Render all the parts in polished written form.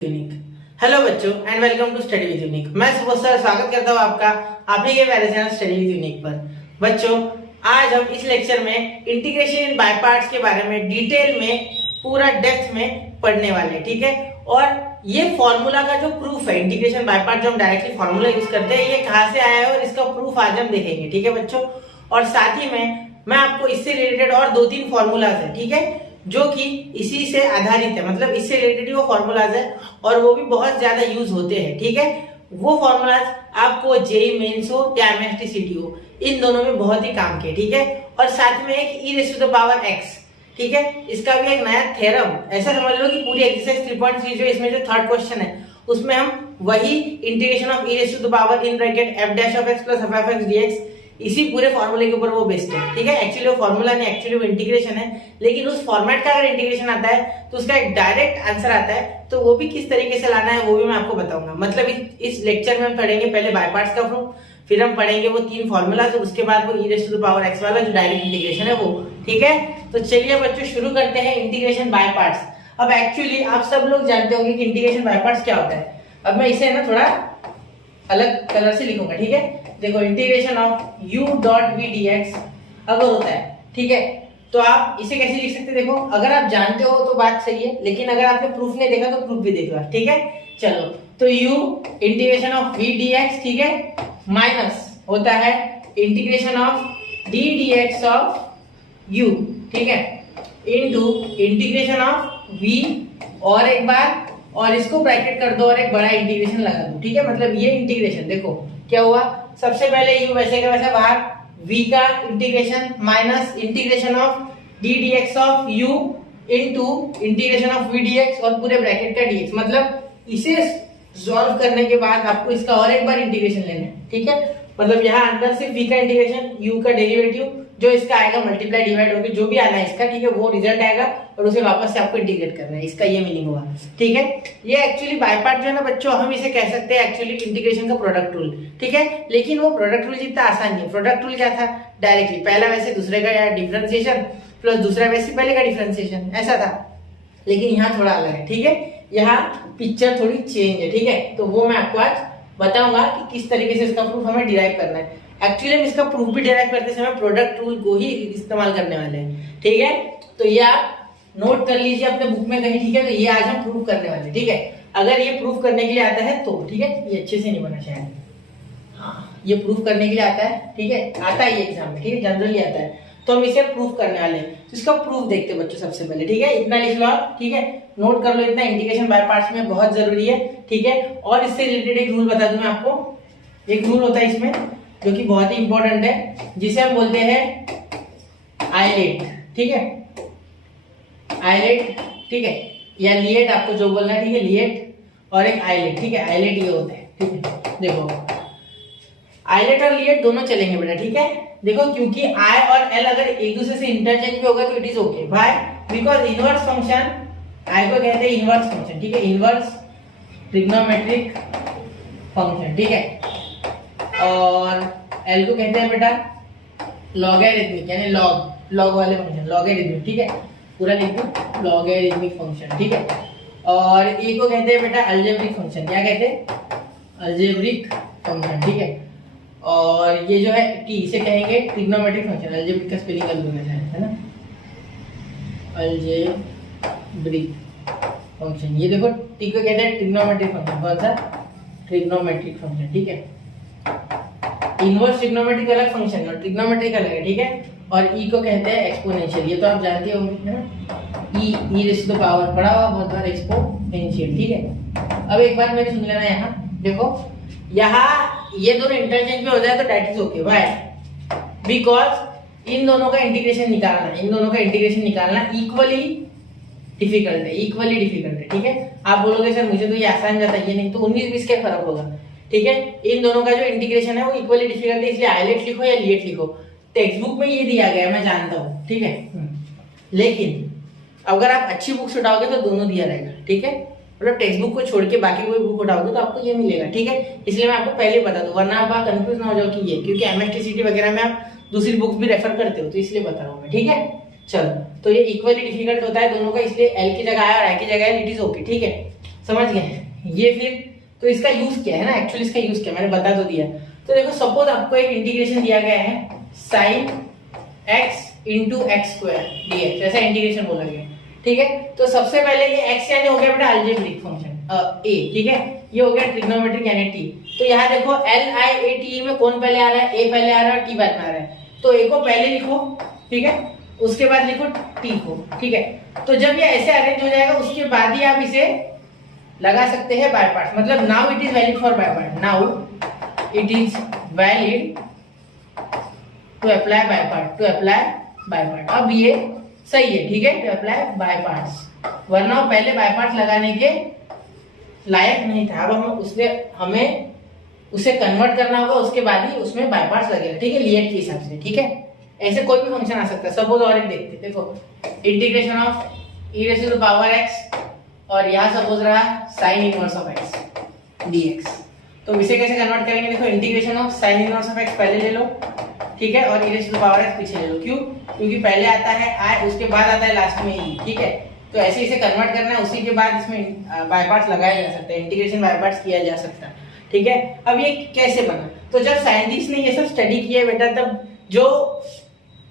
Unique. Hello बच्चों and welcome to study with unique. मैं Subodh sir स्वागत करता हूँ आपका आप ही के प्यारे चैनल स्टडी विद यूनिक पर। बच्चों आज हम इस लेक्चर में इंटीग्रेशन इन बाय पार्ट्स के बारे में डिटेल में पूरा डेप्थ में पढ़ने वाले हैं, ठीक है। और ये फॉर्मूला का जो प्रूफ है इंटीग्रेशन बाय पार्ट जो हम डायरेक्टली फॉर्मूला यूज करते हैं ये कहाँ से आया है और इसका प्रूफ आज हम देखेंगे, ठीक है बच्चों। और साथ ही में मैं आपको इससे रिलेटेड और 2-3 फॉर्मूलाज है, ठीक है, जो कि इसी से आधारित है, मतलब इससे रिलेटेड वो फॉर्मूलाज है और वो भी बहुत ज्यादा यूज होते हैं, ठीक है। वो फॉर्मूलाज आपको जेईई मेंस हो या एमएसटी सीटी हो, इन दोनों में बहुत ही काम के, ठीक है। और साथ में एक e raise to the power x, ठीक है, इसका भी एक नया थ्योरम, ऐसा समझ लो कि पूरी एक्सरसाइज 3.3 जो इसमें जो थर्ड क्वेश्चन है उसमें हम वही integration of e raise to the power in bracket f dash of x plus f of x dx इसी पूरे फॉर्मूले के ऊपर वो बेस्ड है, ठीक है। एक्चुअली वो फॉर्मूला नहीं, एक्चुअली वो इंटीग्रेशन है, लेकिन उस फॉर्मेट का अगर इंटीग्रेशन आता है तो उसका एक डायरेक्ट आंसर आता है, तो वो भी किस तरीके से लाना है वो भी मैं आपको बताऊंगा। मतलब इस लेक्चर में हम पढ़ेंगे पहले बाय पार्ट्स का प्रूफ, फिर हम पढ़ेंगे वो 3 फॉर्मूला, तो उसके बाद वो e raise to the power x वाला जो डायरेक्ट इंटीग्रेशन है वो, ठीक है। तो चलिए बच्चों शुरू करते हैं इंटीग्रेशन बाय पार्ट्स। अब एक्चुअली आप सब लोग जानते होंगे कि इंटीग्रेशन बाय पार्ट्स क्या होता है। अब मैं इसे ना थोड़ा अलग कलर से लिखूंगा, ठीक है। देखो integration of u dot v dx अगर होता है, ठीक है, तो आप इसे कैसे लिख सकते हैं। देखो अगर आप जानते हो तो बात सही है, लेकिन अगर आपने प्रूफ नहीं देखा तो प्रूफ भी देख लो, ठीक है। चलो तो u integration of v dx, ठीक है, माइनस होता है integration of d dx of u, ठीक है, इनटू इंटीग्रेशन ऑफ v और एक बार और इसको ब्रैकेट कर दो और एक बड़ा इंटीग्रेशन लगा दो, ठीक है। मतलब ये इंटीग्रेशन देखो क्या हुआ, सबसे पहले u वैसे का वैसा बाहर, v का integration minus integration of d dx of u into integration of v dx और पूरे ब्रैकेट का dx। मतलब इसे सॉल्व करने के बाद आपको इसका और एक बार इंटीग्रेशन लेना है, ठीक है। मतलब यहाँ अंदर से v का इंटीग्रेशन, u का डेरिवेटिव जो इसका आएगा मल्टीप्लाई डिवाइड होकर जो भी आना है इसका, ठीक है, वो रिजल्ट आएगा और उसे वापस से आपको इंटीग्रेट करना है, इसका ये मीनिंग हुआ, ठीक है। ये एक्चुअली बाय पार्ट जो है ना बच्चों, हम इसे कह सकते हैं एक्चुअली इंटीग्रेशन का प्रोडक्ट रूल, ठीक है। लेकिन वो प्रोडक्ट रूल जितना आसान नहीं है। प्रोडक्ट रूल क्या था, डायरेक्टली पहला वैसे दूसरे का डिफरेंशिएशन प्लस दूसरा वैसे पहले का डिफरेंशिएशन, ऐसा था। लेकिन यहाँ थोड़ा अलग है, ठीक है, यहाँ पिक्चर थोड़ी चेंज है, ठीक है। तो वो मैं आपको आज बताऊंगा कि किस तरीके से इसका प्रूफ हमें डिराइव करना है। एक्चुअली हम इसका प्रूफ भी डिराइव करते समय प्रोडक्ट रूल को ही इस्तेमाल करने वाले हैं, ठीक है। तो ये आप नोट कर लीजिए अपने बुक में कहीं, ठीक है। तो ये आज हम प्रूफ करने वाले हैं, ठीक है। अगर ये प्रूफ करने के लिए आता है तो, ठीक है, ये अच्छे से नहीं बना शायद, हाँ ये प्रूफ करने के लिए आता है, ठीक है, आता है ये एग्जाम में, ठीक है, जनरली आता है। तो हम इसे प्रूफ करने वाले हैं, तो इसका प्रूफ देखते हैं बच्चों सबसे पहले, ठीक है। इतना लिख लो आप, ठीक है, नोट कर लो इतना, इंटीग्रेशन बाय पार्ट्स में बहुत जरूरी है, ठीक है। और इससे रिलेटेड एक रूल बता दूं मैं आपको। एक रूल होता है इसमें जो कि बहुत ही इंपॉर्टेंट है, जिसे हम बोलते हैं आइलेट, ठीक है, आइलेट, ठीक है, या लिएट, आपको जो बोलना है, ठीक है, लिएट और एक आइलेट, ठीक है। आइलेट ये होता है, ठीक है, देखो आइलेट और लिएट दोनों चलेंगे बेटा, ठीक है। देखो क्योंकि i और l अगर एक दूसरे से इंटरचेंज भी होगा तो it is okay, why, because inverse function i को कहते हैं इनवर्स फंक्शन, ठीक है, इनवर्स ट्रिग्नोमेट्रिक फंक्शन, ठीक है, और l को कहते हैं बेटा लॉगरिथमिक, यानी लॉग वाले फंक्शन, लॉगरिथमिक, ठीक है, पूरा लिख दो लॉगरिथमिक फंक्शन, ठीक है। और e को कहते हैं बेटा अलजेब्रिक फंक्शन, क्या कहते हैं, अलजेब्रिक फंक्शन, ठीक है। और ये जो है t इसे कहेंगे ट्रिग्नोमेट्रिक फंक्शन, अलजेब्रिक का स्पेलिंग अलग होगा है ना, अलजेब्रिक फंक्शन। ये देखो t को कहते हैं ट्रिग्नोमेट्रिक फंक्शन, कौन सा, ट्रिग्नोमेट्रिक फंक्शन, ठीक है। इनवर्स ट्रिग्नोमेट्रिक अलग फंक्शन है और ट्रिग्नोमेट्रिक अलग है, ठीक है। और e को कहते हैं एक्सपोनेंशियल, ये तो आप जानते होंगे है ना, e raise to the power पढ़ा हुआ बहुत बार, एक्सपोनेंशियल, ठीक है। अब एक बात मेरी सुन लेना, यहाँ देखो, यहाँ ये दोनों इंटरचेंज में हो जाए तो that is okay, why, because in दोनों का इंटीग्रेशन निकालना इक्वली डिफिकल्ट है, ठीक है। आप बोलोगे सर मुझे तो ये आसान जाता है, ये नहीं, तो 19-20 का फर्क होगा, ठीक है। इन दोनों का जो इंटीग्रेशन है वो इक्वली डिफिकल्ट है, इसलिए आइलेट लिखो या लिएट लिखो। टेक्स्ट बुक में ये दिया गया है, मैं जानता हूँ, ठीक है, लेकिन अगर आप अच्छी बुक्स उठाओगे तो दोनों दिया रहेगा, ठीक है। मतलब टेक्स्ट बुक को छोड़ के बाकी कोई बुक उठाओगे तो आपको ये मिलेगा, ठीक है। इसलिए मैं आपको पहले बता दूं, वरना आप कंफ्यूज ना हो जाओ कि ये, क्योंकि एमएसटी सीटी वगैरह में आप दूसरी बुक्स भी रेफर करते हो, तो इसलिए बता रहा हूँ मैं, ठीक है। चलो तो ये इक्वली डिफिकल्ट होता है दोनों का, इसलिए एल की जगह है और आई की जगह है, इट इज ओके, ठीक है। समझ गए। ये फिर तो इसका यूज क्या है ना, एक्चुअली इसका यूज क्या मैंने बता तो दिया। तो देखो सपोज आपको एक इंटीग्रेशन दिया गया है sin x into x square dx, ऐसा इंटीग्रेशन बोला गया, ठीक है। तो सबसे पहले ये x यानी हो गया बेटा अलजेब्रिक फंक्शन a, ठीक है, ये हो गया ट्रिग्नोमेट्रिक यानी t। तो यहाँ देखो LIATE में कौन पहले आ रहा है, a पहले आ रहा है और t बाद में आ रहा है। तो a को पहले लिखो, ठीक है, उसके बाद लिखो t को, ठीक है। तो जब ये ऐसे अरेंज हो जाएगा उसके बाद ही आप इसे लगा सकते हैं बाय पार्ट्स, मतलब now it is valid for by part, now it is valid to apply by part, to apply by part. अब ये सही है, ठीक है, टू अप्लाई बाय पार्ट्स, वरना पहले बाय पार्ट्स लगाने के लायक नहीं था। अब हमें उसे कन्वर्ट करना होगा, उसके बाद ही उसमें बाय पार्ट्स लगेगा, ठीक है, लिएट के हिसाब से, ठीक है। ऐसे कोई भी फंक्शन आ सकता है। सपोज और एक देखते, देखो integration of e raise to the power x और यहाँ सपोज रहा sin inverse of x dx। तो इसे कैसे कन्वर्ट करेंगे, देखो integration of sin inverse of x पहले ले लो, ठीक है, और e raise to the power x पीछे ले लो। क्यों? क्योंकि पहले आता है i, उसके बाद आता है लास्ट में e, ठीक है। तो ऐसे इसे कन्वर्ट करना है, उसी के बाद इसमें बाय पार्ट्स लगाया जा सकता है, इंटीग्रेशन बाय पार्ट्स किया जा सकता है, ठीक है। अब ये कैसे बना, तो जब साइंटिस्ट ने ये सब स्टडी किया बेटा, तब जो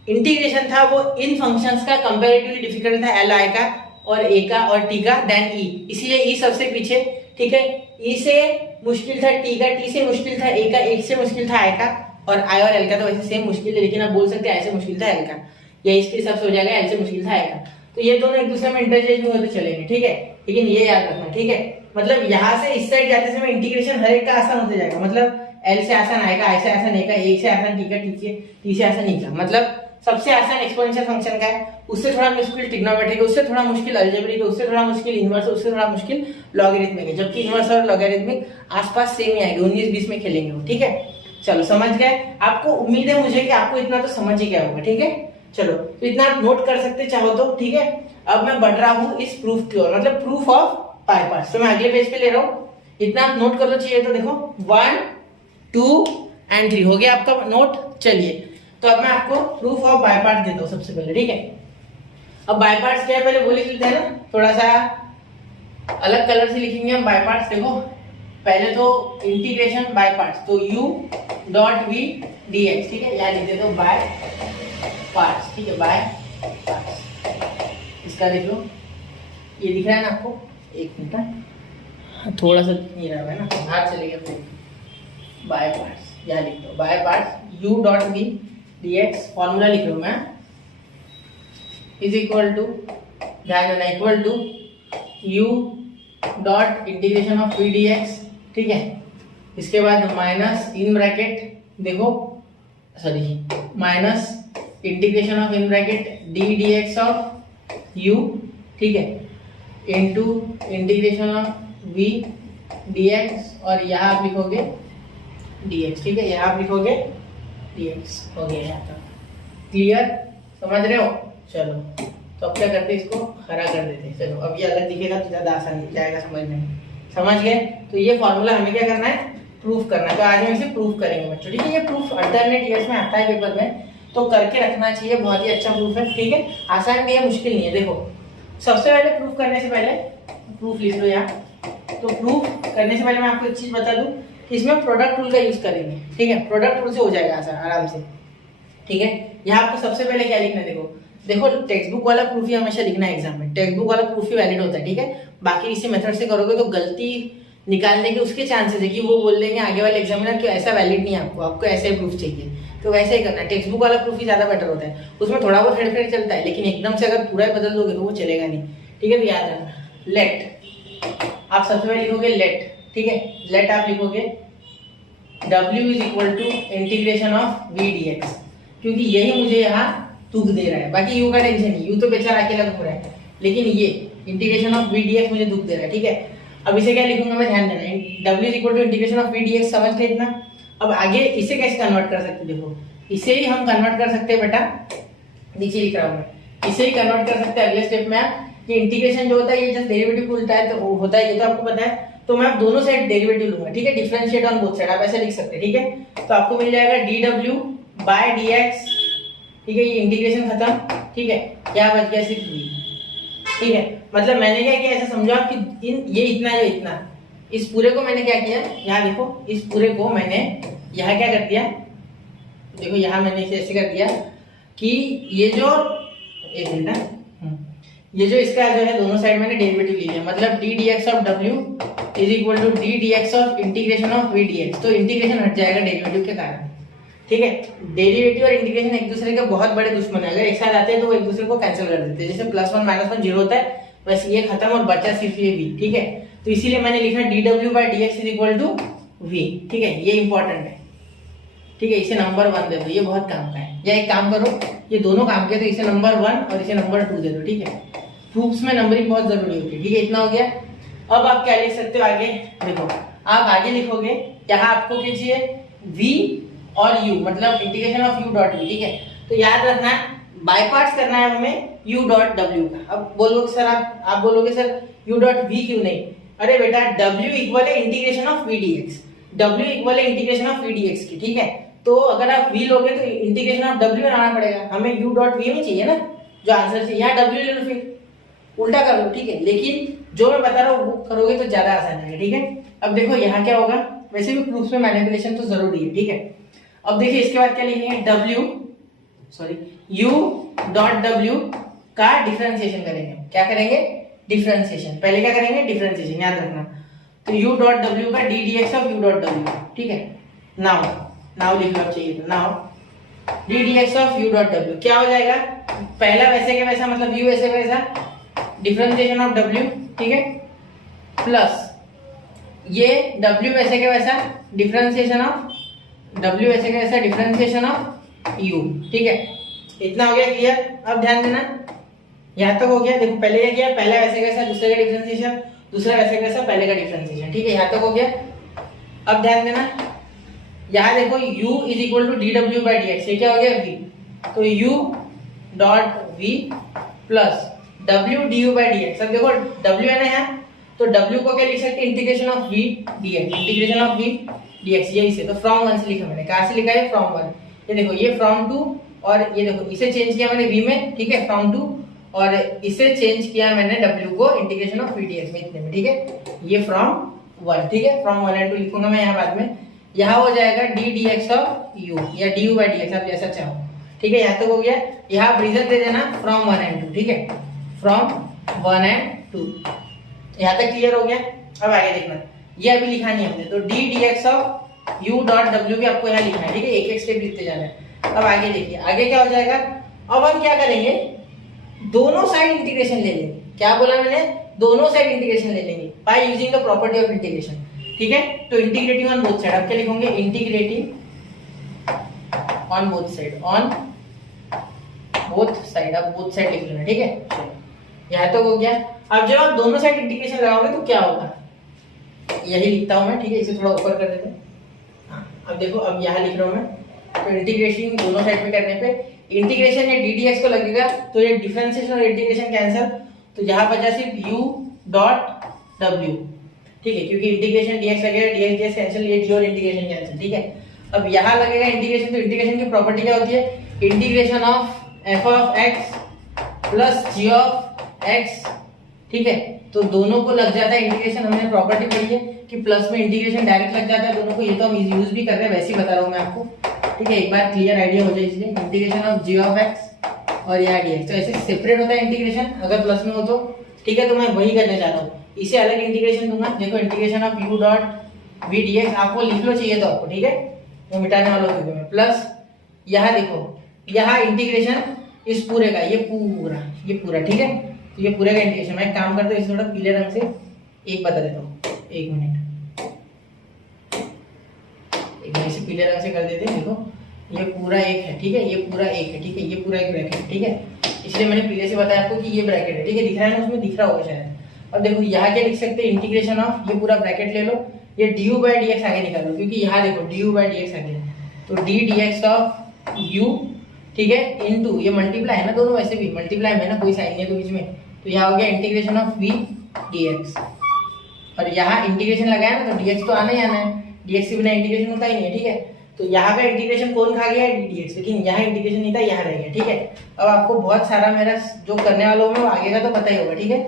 इंटीग्रेशन था वो इन फंक्शंस का कंपैरेटिवली डिफिकल्ट था, एल आई का और ए का और टी का देन ई, इसीलिए ई सबसे पीछे, ठीक है। ई से मुश्किल था टी का, टी से मुश्किल था ए का, ए से मुश्किल था आई का, और आई और एल का तो वैसे सेम मुश्किल है, लेकिन आप बोल सकते हैं आई से मुश्किल था एल का, या इसके हिसाब से हो जाएगा एल से मुश्किल था आई का। तो ये दोनों एक दूसरे में इंटरचेंज होते चलेंगे, ठीक है, लेकिन ये याद रखना, ठीक है। मतलब यहाँ से इस साइड जाते समय इंटीग्रेशन हर एक का आसान होते जाएगा, मतलब एल से आसान आएगा, आई से आसान ए का, ए से आसान टी का, टी से आसान ई का। मतलब सबसे आसान एक्सपोनेंशियल फंक्शन का है, उससे थोड़ा मुश्किल ट्रिग्नोमेट्रिक है, उससे थोड़ा मुश्किल अलजेब्रिक है, उससे थोड़ा मुश्किल इनवर्स है, उससे थोड़ा मुश्किल लॉगरिथमिक है। जबकि इनवर्स और लॉगरिथमिक आसपास सेम ही आएंगे, 19-20 में खेलेंगे वो, ठीक है। चलो समझ गए, आपको उम्मीद है मुझे कि आपको इतना तो समझ ही गया होगा, ठीक है। चलो तो इतना आप नोट कर सकते चाहो तो, ठीक है। अब मैं बढ़ रहा हूँ इस प्रूफ की ओर, मतलब प्रूफ ऑफ बाय पार्ट्स। तो मैं अगले पेज पे ले रहा हूँ, इतना आप नोट कर लो चाहिए तो। देखो 1, 2 एंड 3 हो गया आपका नोट। चलिए तो अब मैं आपको प्रूफ ऑफ बाय पार्ट्स देता हूँ सबसे पहले, ठीक है। अब बाय पार्ट्स क्या है पहले वो लिख लेते हैं ना, थोड़ा सा अलग कलर से लिखेंगे हम बाय पार्ट्स। देखो पहले तो इंटीग्रेशन बाय पार्ट्स, तो u डॉट v dx, ठीक है, यहाँ लिख देते हो बाय पार्ट्स, ठीक है, बाय पार्ट्स। इसका देख लो, ये दिख रहा है ना आपको, एक मिनट, थोड़ा सा ये रहा है ना, हाथ चले गया, बाय पार्ट्स यहाँ लिख दो, by parts u dot v dx, formula लिख रहा हूँ मैं, इज इक्वल टू, ध्यान देना, equal to u dot integration of v dx, ठीक है। इसके बाद माइनस इन ब्रैकेट, देखो sorry, minus integration of in bracket d dx of u, ठीक है, into integration of v dx, और यहाँ आप लिखोगे dx, ठीक है, यहाँ आप लिखोगे dx, हो गया यहाँ तक। क्लियर, समझ रहे हो? चलो तो अब क्या करते हैं, इसको हरा कर देते हैं। चलो अब ये अलग दिखेगा तो ज्यादा आसान जाएगा समझने में, समझ गए। तो ये फॉर्मूला हमें क्या करना है, प्रूफ करना है। तो आज हम इसे प्रूफ करेंगे बच्चों, ठीक है। ये प्रूफ अल्टरनेट ईयर्स में आता है पेपर में, तो करके रखना चाहिए, बहुत ही अच्छा प्रूफ है, ठीक है। आसान भी है, मुश्किल नहीं है। देखो सबसे पहले प्रूफ करने से पहले प्रूफ लिख लो यहाँ। तो प्रूफ करने से पहले मैं आपको एक चीज बता दूं, इसमें प्रोडक्ट रूल का यूज करेंगे, ठीक है। प्रोडक्ट रूल से हो जाएगा आसान, आराम से, ठीक है। यहाँ आपको सबसे पहले क्या लिखना है, देखो टेक्स्ट बुक वाला प्रूफ ही हमेशा लिखना है एग्जाम में, टेक्स्ट बुक वाला प्रूफ ही वैलिड होता है, ठीक है। बाकी इसी मेथड से करोगे तो गलती निकालने के उसके चांसेस है कि वो बोल देंगे आगे वाले एग्जामिनर कि ऐसा वैलिड नहीं है, आपको ऐसे प्रूफ चाहिए, तो वैसे ही करना है। टेक्स्ट बुक वाला प्रूफ ही ज्यादा बेटर होता है, उसमें थोड़ा बहुत हेरफेर चलता है, लेकिन एकदम से अगर पूरा बदल दोगे तो वो चलेगा नहीं, ठीक है। तो याद रखना, लेट आप सबसे पहले लिखोगे लेट, ठीक है। लेट आप लिखोगे w is equal to integration of v dx, क्योंकि यही मुझे यहाँ तुक दे रहा है, बाकी u का टेंशन नहीं, u तो बेचारा अकेला घूम रहा है, लेकिन ये इंटीग्रेशन ऑफ v dx मुझे दुख दे रहा है, ठीक है। अब इसे क्या लिखूंगा मैं, ध्यान देना, w is equal to integration of v dx, समझ गए इतना। अब आगे इसे कैसे कन्वर्ट कर सकते, देखो इसे ही हम कन्वर्ट कर सकते हैं बेटा, नीचे लिख रहा हूँ मैं, इसे ही कन्वर्ट कर सकते हैं अगले स्टेप में आप, कि इंटीग्रेशन जो होता है ये जस्ट डेरिवेटिव उल्टा है तो होता है, ये तो आपको पता है। तो मैं आप दोनों साइड डेरिवेटिव लूंगा, ठीक है, डिफरेंशिएट ऑन बोथ साइड, आप ऐसे लिख सकते हैं, ठीक है। तो आपको मिल जाएगा dw बाय dx, ठीक है, ये इंटीग्रेशन खत्म, ठीक है, क्या बच गया सिर्फ v, ठीक है। मतलब मैंने क्या किया, ऐसा समझो आप कि ये इतना जो इतना, इस पूरे को मैंने क्या किया, यहाँ देखो इस पूरे को मैंने यहाँ क्या कर दिया, देखो यहाँ मैंने इसे ऐसे कर दिया कि ये जो एक मिनट, ये जो इसका जो है दोनों साइड मैंने डेरिवेटिव ले लिया, मतलब डी डी एक्स ऑफ डब्ल्यू is equal to d d x of integration of v d x. तो इंटीग्रेशन हट जाएगा डेरिवेटिव के कारण, ठीक है। डेरिवेटिव और इंटीग्रेशन एक दूसरे के बहुत बड़े दुश्मन है, अगर एक साथ आते हैं तो वो एक दूसरे को कैंसिल कर देते हैं। जैसे plus one minus one zero होता है, बस ये खत्म और बचा सिर्फ ये v, ठीक है। तो इसीलिए मैंने लिखा डी डब्ल्यू by d x is equal to v, ठीक है। ये इंपॉर्टेंट है, ठीक है। इसे नंबर 1 दे दो, ये बहुत काम का है। या एक काम करो, ये दोनों काम के, तो इसे नंबर 1 और इसे नंबर 2 दे दो, ठीक है। प्रूफ्स में नंबरिंग बहुत जरूरी होती है, ठीक है। इतना हो गया। अब आप क्या लिख सकते हो आगे, देखो आप आगे लिखोगे, यहाँ आपको क्या चाहिए, v और u, मतलब integration of u dot v, ठीक है। तो याद रखना बाय पार्ट्स करना है हमें u डॉट w का। अब बोलोगे सर, आप बोलोगे सर u डॉट v क्यों नहीं, अरे बेटा w इक्वल है integration of v dx, w equal है इंटीग्रेशन ऑफ v dx की, ठीक है। तो अगर आप v लोगे तो इंटीग्रेशन ऑफ w बनाना पड़ेगा, हमें u डॉट v में चाहिए ना जो आंसर चाहिए, यहाँ w ले लो, फिर उल्टा कर लो, ठीक है। लेकिन जो मैं बता रहा हूँ वो करोगे तो ज्यादा आसान है, ठीक है। अब देखो यहाँ क्या होगा, वैसे भी प्रूफ में मैनिपुलेशन तो जरूरी है, ठीक है। अब देखिए इसके बाद क्या लिखेंगे, u डॉट w का डिफरेंशिएशन करेंगे। क्या करेंगे, डिफरेंशिएशन। पहले क्या करेंगे, डिफरेंशिएशन, याद रखना। तो u डॉट w का D d x of u dot w, ठीक है। नाउ लिख लो चाहिए तो, now D d x of u dot w क्या हो जाएगा, पहला वैसे के वैसा, मतलब u वैसे वैसा, डिफरेंशिएशन ऑफ w, ठीक है, प्लस ये w वैसे के वैसा, डिफरेंशिएशन ऑफ w वैसे के वैसा, डिफरेंशिएशन ऑफ u, ठीक है। इतना हो गया क्लियर। अब ध्यान देना, यहाँ तक हो गया। देखो पहले क्या किया, पहला वैसे कैसा, दूसरे का डिफरेंशिएशन, दूसरा वैसे कैसा, पहले का डिफरेंशिएशन, ठीक है। यहाँ तक हो गया। अब ध्यान देना, यहाँ देखो u is equal to d डब्ल्यू बाई डी एक्स, ये क्या हो गया v, तो u dot v plus w d u by d x. अब देखो w है ना यहाँ, तो w को क्या लिख सकते हैं, integration of v dx, integration of v dx, यही से। तो फ्रॉम 1 से लिखा मैंने, कहाँ से लिखा है, फ्रॉम 1। ये देखो ये फ्रॉम 2, और ये देखो इसे चेंज किया मैंने v में, ठीक है, फ्रॉम 2, और इसे चेंज किया मैंने w को इंटीग्रेशन ऑफ v dx में, इतने में, ठीक है। ये फ्रॉम 1, ठीक है, फ्रॉम 1 एंड 2 लिखूंगा मैं यहाँ बाद में। यहाँ हो जाएगा D d x of u या D u by d x, आप जैसा चाहो, ठीक है। यहाँ तक हो गया। यहाँ आप रीजन दे देना फ्रॉम 1 एंड 2, ठीक है, फ्रॉम 1 एंड 2। यहाँ तक क्लियर हो गया। अब आगे देखना, ये अभी लिखा नहीं हमने, तो D d x of u dot w भी आपको यहाँ लिखना है, ठीक है। एक एक स्टेप लिखते जाना है। अब आगे देखिए, आगे क्या हो जाएगा, अब हम क्या करेंगे, दोनों साइड इंटीग्रेशन ले लेंगे। क्या बोला मैंने, दोनों साइड इंटीग्रेशन ले लेंगे by using the property of integration, ठीक है। तो इंटीग्रेटिंग ऑन बोथ साइड, अब क्या लिखोगे, integrating on both side, on both side, अब बोथ साइड लिख लेना, ठीक है। यहाँ तो हो गया। अब जब आप दोनों साइड इंटीग्रेशन लगाओगे तो क्या होगा, यही लिखता हूं मैं, ठीक है। इसे थोड़ा ऊपर कर देते हैं। हाँ, अब देखो, अब यहाँ लिख रहा हूं मैं, तो इंटीग्रेशन दोनों साइड पे करने पे इंटीग्रेशन या डी डी एक्स को लगेगा, तो ये डिफरेंशिएशन और इंटीग्रेशन कैंसिल, तो यहाँ बचा सिर्फ u डॉट w, ठीक है, क्योंकि इंटीग्रेशन dx लगेगा, dx कैंसिल, ये d और इंटीग्रेशन कैंसिल, ठीक है। अब यहाँ लगेगा इंटीग्रेशन, तो इंटीग्रेशन की प्रॉपर्टी क्या होती है, integration of f of x plus g of x, ठीक है। तो दोनों को लग जाता है इंटीग्रेशन, हमने प्रॉपर्टी पढ़ी है कि प्लस में इंटीग्रेशन डायरेक्ट लग जाता है दोनों को, ये तो हम यूज भी कर रहे हैं, वैसे ही बता रहा हूँ मैं आपको, ठीक है। एक बार क्लियर आइडिया हो जाए, इसलिए integration of g of x और यहाँ dx, तो ऐसे सेपरेट होता है इंटीग्रेशन अगर प्लस में हो तो, ठीक है। तो मैं वही करने जा रहा हूँ, इसे अलग इंटीग्रेशन दूंगा। देखो integration of u dot v dx आपको लिख लो चाहिए तो आपको, ठीक है, वो मिटाने वाला क्योंकि मैं, प्लस यहाँ देखो, यहाँ इंटीग्रेशन इस पूरे का, ये पूरा, ठीक है। तो ये पूरे का इंटीग्रेशन, मैं काम करता हूँ, इसे थोड़ा पीले रंग से एक बता देता हूँ, एक मिनट इसे पीले रंग से कर देते हैं। देखो ये पूरा एक है, ठीक है, ये पूरा एक है, ठीक है, ये पूरा एक ब्रैकेट है, ठीक है। इसलिए मैंने पीले से बताया आपको कि ये ब्रैकेट है, ठीक है, दिख रहा है ना, उसमें दिख रहा होगा शायद। अब देखो यहाँ क्या लिख सकते हैं, इंटीग्रेशन ऑफ, ये पूरा ब्रैकेट ले लो, ये D u by d x आगे निकालो, क्योंकि यहाँ देखो D u by d x आगे, तो D d x of u, ठीक है, इनटू ये मल्टीप्लाई है ना, दोनों वैसे भी मल्टीप्लाई में ना, कोई साइन नहीं है तो बीच में, तो यहाँ हो गया इंटीग्रेशन ऑफ v dx, और यहाँ इंटीग्रेशन लगाया ना, तो dx तो आना ही आना है, dx के बिना इंटीग्रेशन होता ही नहीं है, ठीक है। तो यहाँ का इंटीग्रेशन कौन खा गया है, dx, लेकिन यहाँ इंटीग्रेशन नहीं था, यहाँ रह गया, ठीक है। अब आपको बहुत सारा मेरा जो करने वाला हूँ मैं आगे का तो पता ही होगा, ठीक है।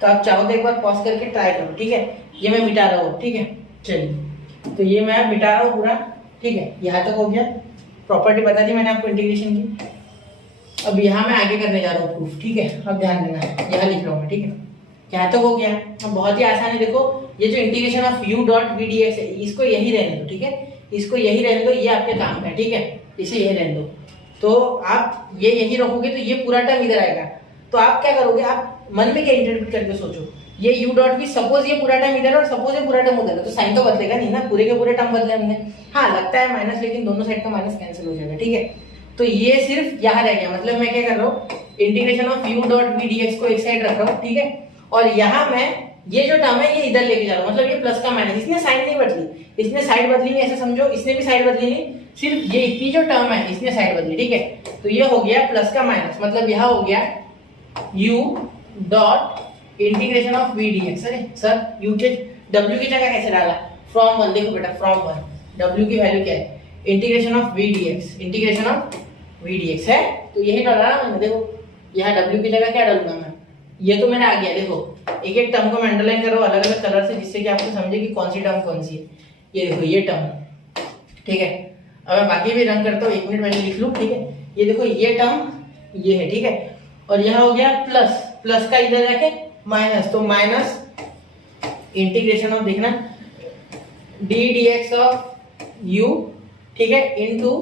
तो आप चाहो तो एक बार पॉज करके ट्राई करो, ठीक है। ये मैं मिटा रहा हूँ, ठीक है। चलिए, तो ये मैं मिटा रहा हूँ पूरा, ठीक है। यहाँ तक हो गया, प्रॉपर्टी बता दी मैंने आपको इंटीग्रेशन की। अब यहाँ मैं आगे करने जा रहा हूँ प्रूफ, ठीक है। अब ध्यान देना है, यहाँ लिख रहा हूँ मैं, ठीक है। यहाँ तक हो गया। अब बहुत ही आसान है, देखो ये जो integration of u dot v d x है, इसको यही रहने दो, ठीक है। इसको यही रहने दो, ये आपके काम का है, ठीक है। इसे यही रहने दो। तो आप ये यही रखोगे तो ये पूरा टर्म इधर आएगा। तो आप क्या करोगे, आप मन में क्या इंटरप्रेट करके सोचो, ये u डॉट वी, सपोज ये पूरा टर्म इधर और सपोज ये पूरा टर्म उधर है, तो साइन तो बदलेगा नहीं ना, पूरे के पूरे टर्म बदले होंगे। हाँ लगता है माइनस, लेकिन दोनों साइड का माइनस कैंसिल हो जाएगा, ठीक है। तो ये सिर्फ यहाँ रह गया, मतलब मैं क्या कर रहा हूँ, integration of u dot v d x को एक साइड रख रहा हूँ, ठीक है। और यहाँ मैं ये जो टर्म है ये इधर लेके जा रहा हूँ, मतलब ये प्लस का माइनस, इसने साइड नहीं बदली, इसने साइड बदली नहीं, ऐसे समझो, इसने भी साइड बदली नहीं, सिर्फ ये इतनी जो टर्म है इसने साइड बदली, ठीक है। तो ये हो गया प्लस का माइनस, मतलब यहाँ हो गया u dot integration of v d x. अरे सर u के w की जगह कैसे डाला, फ्रॉम वन, देखो बेटा फ्रॉम वन, w की वैल्यू क्या है, integration of v d x, integration of v d x है, तो यही डाला ना मैंने। देखो यहाँ w की जगह क्या डालूंगा मैं, ये तो मैंने आ गया, देखो एक एक टर्म को मैं अंडरलाइन कर रहा हूँ अलग अलग कलर से, जिससे कि आपको समझे कि कौन सी टर्म कौन सी है। ये देखो ये टर्म, ठीक है। अब मैं बाकी भी रंग करता हूँ, 1 मिनट मैंने लिख लूँ, ठीक है। ये देखो ये टर्म ये है, ठीक है। और यहाँ हो गया प्लस, प्लस का इधर जाके माइनस, तो माइनस इंटीग्रेशन ऑफ, देखना d d x of u, ठीक है, into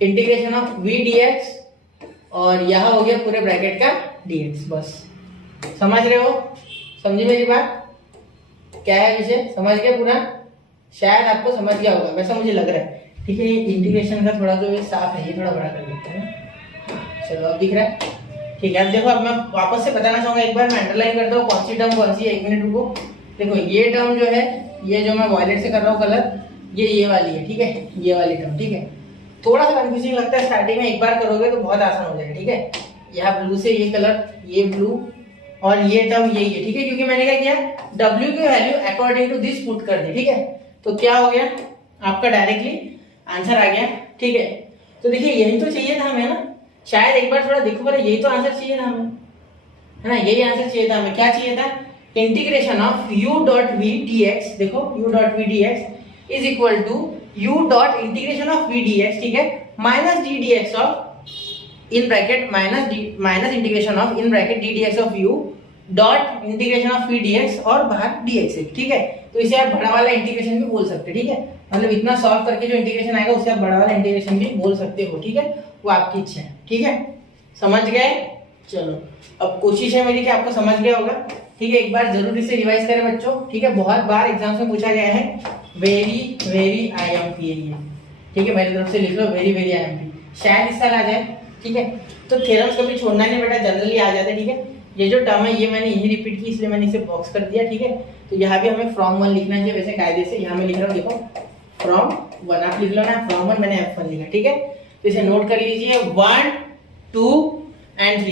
integration of v d x, और यहाँ हो गया पूरे ब्रैकेट का dx। बस समझ रहे हो, समझी मेरी बात, क्या है विषय, समझ गए पूरा, शायद आपको समझ गया होगा, वैसा मुझे लग रहा है, ठीक है। ये इंटीग्रेशन का थोड़ा जो ये साफ है, ये थोड़ा बड़ा कर देते हैं, चलो अब दिख रहा है, ठीक है। अब देखो, अब मैं वापस से बताना चाहूंगा, एक बार मैं अंडरलाइन करता हूँ कौन सी टर्म कौन सी है, 1 मिनट रुको। देखो ये टर्म जो है, ये जो मैं वॉयलेट से कर रहा हूँ कलर, ये वाली है, ठीक है, ये वाली टर्म, ठीक है। थोड़ा सा कंफ्यूजिंग लगता है स्टार्टिंग में, एक बार करोगे तो बहुत आसान हो जाएगा, ठीक है। यहाँ ब्लू से ये कलर, ये ब्लू, और ये टर्म यही है, ठीक है, क्योंकि मैंने क्या किया, W की value according to this put कर दी, ठीक है। तो क्या हो गया, आपका डायरेक्टली आंसर आ गया, ठीक है। तो देखिए यही तो चाहिए था हमें ना, शायद एक बार थोड़ा देखो पहले, यही तो आंसर चाहिए था हमें, है ना, यही आंसर चाहिए था हमें। क्या चाहिए था, integration of u dot v d x, देखो u dot v d x is equal to u dot integration of v d x, ठीक है, minus d d x of in bracket minus integration of in bracket d d x of u dot integration of v d x और बाहर dx है, ठीक है। तो इसे आप बड़ा वाला इंटीग्रेशन भी बोल सकते हैं, ठीक है, मतलब इतना सॉल्व करके जो इंटीग्रेशन आएगा उसे आप बड़ा वाला इंटीग्रेशन भी बोल सकते हो, ठीक है, वो आपकी इच्छा है, ठीक है। समझ गए, चलो अब कोशिश है मेरी कि आपको समझ गया होगा, ठीक है। एक बार जरूर इसे रिवाइज करें बच्चों, ठीक है, बहुत बार एग्जाम्स में पूछा गया है, वेरी वेरी IMP, ठीक है, मेरी तरफ से लिख लो वेरी वेरी IMP, शायद इस साल आ जाए, ठीक है। तो थ्योरम्स कभी छोड़ना नहीं बेटा, जनरली आ जाते, ठीक है। ये जो टर्म है ये मैंने यही रिपीट की, इसलिए मैंने इसे बॉक्स कर दिया, ठीक है। तो यहाँ भी हमें फ्रॉम 1 लिखना चाहिए, वैसे कायदे से यहाँ मैं लिख रहा हूँ, देखो फ्रॉम 1 आप लिख लो ना, फ्रॉम 1 मैंने F1 लिखा, ठीक है। तो इसे नोट कर लीजिए, 1 2 एंड 3,